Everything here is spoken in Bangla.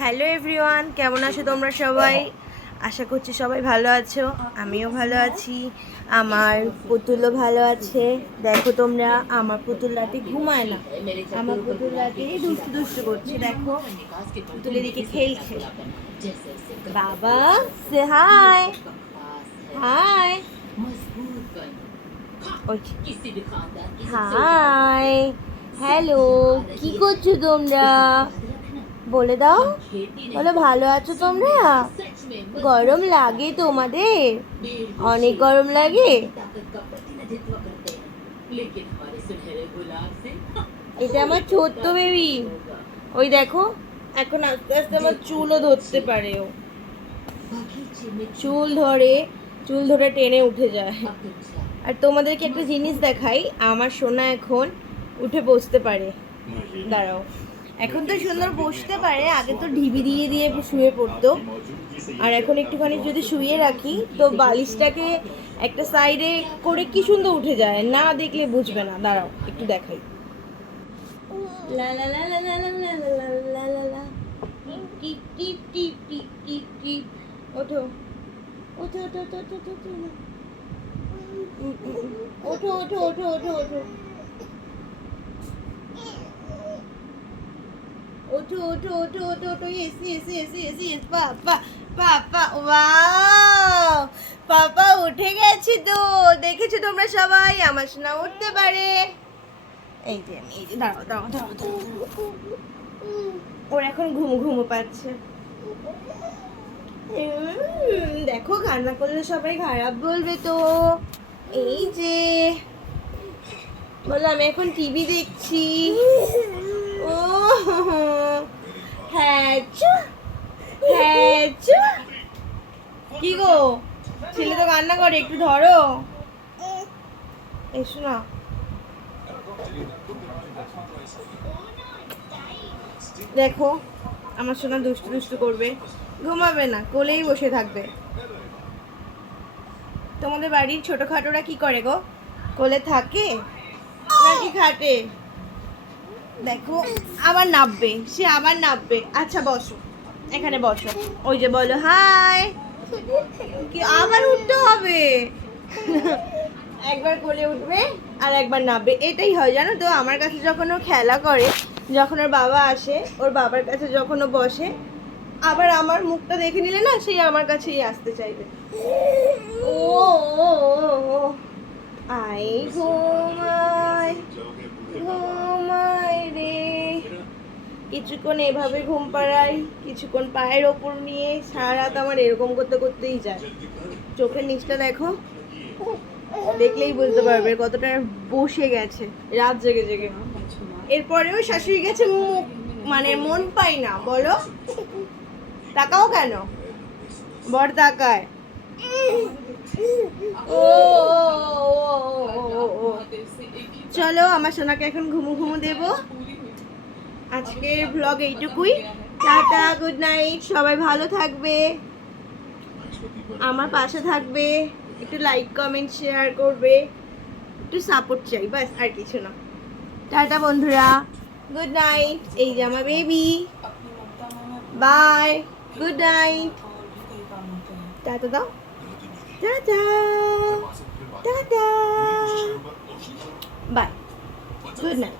হ্যালো এভরিওয়ান, কেমন আছো তোমরা সবাই? আশা করছি সবাই ভালো আছো। আমিও ভালো আছি, আমার পুতুলও ভালো আছে। দেখো তোমরা, আমার পুতুল রাতে ঘুমায় না, আমার পুতুল রাতে দুষ্টু দুষ্টু করছে। দেখো পুতুলের দিকে খেলছে। বাবা সে হাই হাই, হাই হ্যালো, কি করছো তোমরা? বলে দাও, বলো ভালো আছো তোমরা? গরম লাগে তোমাদের? অনেক গরম লাগে। এটা আমার ছোট্ট বেবি, ওই দেখো এখন আস্তে আস্তে আমার চুলও ধরতে পারে। ও চুল ধরে, চুল ধরে টেনে উঠে যায়। আর তোমাদেরকে একটা জিনিস দেখাই, আমার সোনা এখন উঠে বসতে পারে। দাঁড়াও, এখন তো সুন্দর বসতে পারে, আগে তো ঢিবি দিয়ে দিয়ে শুয়ে পড়তো। আর এখন একটুখানি যদি শুয়ে রাখি তো বালিশটাকে একটা সাইডে করে কি সুন্দর উঠে যায়, না দেখলে বুঝবে না। দাঁড়াও একটু দেখাই। লা লা লা লা লা লা লা লা লা লা লা, টিপ টিপ টিপ টিপ টিপ টিপ। ওঠো ওঠো ওঠো ওঠো ওঠো ওঠো ওঠো ওঠো ওঠো ওঠো ওঠো ওঠো ওঠো ওঠো ওঠো ওঠো, yes yes yes yes yes, পাপা পাপা, ওয়াও, পাপা উঠে গেছে তো। দেখেছো তোমরা সবাই, আমার সোনা উঠতে পারে। এই যে আমি, এই যে দাঁড়াও দাঁড়াও দাঁড়াও দাঁড়াও, ওর এখন ঘুমো ঘুমো পাচ্ছে। দেখো কান্না করলে সবাই খারাপ বলবে তো। এই যে বললাম এখন টিভি দেখছি। ও হ্যাঁ হ্যাঁ, কি গো, ছেলে তো কান্না করে, একটু ধরো। এসো না, দেখো আমার সোনা দুষ্টু দুষ্টু করবে, ঘুমাবে না, কোলেই বসে থাকবে। তোমাদের বাড়ির ছোটখাটোরা কি করে গো? কোলে থাকে নাকি খাটে? দেখো আবার নাববে, সে আবার নাববে। আচ্ছা বসো, এখানে বসো। ওই যে বলো হাই, কি আবার উঠতে হবে? একবার কোলে উঠবে আর একবার নাববে, এটাই হয় জানো তো। আমার কাছে যখন ও খেলা করে, যখন ওর বাবা আসে, ওর বাবার কাছে যখন ও বসে, আবার আমার মুখটা দেখে নিলে না, সেই আমার কাছেই আসতে চাইবে। ও আই ঘুমাই ঘুমাই রে, কিছুক্ষণ এভাবে ঘুম পাড়াই, কিছুক্ষণ পায়ের ওপর নিয়ে, সারা রাত আমার এরকম করতে করতেই যায়। চোখের নিচটা দেখো, দেখলেই বুঝতে পারবে কতটা বসে গেছে রাত জেগে জেগে। এরপরেও শাশুড়ি গেছে, মুখ মানে মন পাই না। বলো তাকাও কেন, বর তাকায়। ও চলো আমার সোনাকে এখন ঘুমু ঘুমু দেবো। আজকের ব্লগ এইটুকুই, টাটা, গুড নাইট। সবাই ভালো থাকবে, আমার পাশে থাকবে, একটু লাইক কমেন্ট শেয়ার করবে, একটু সাপোর্ট চাই, বাস আর কিছু না। টাটা বন্ধুরা, গুড নাইট। এই যে আমার বেবি, বাই, গুড নাইট, টাটা দাও, টাটা টাটা, বাই, গুড নাইট।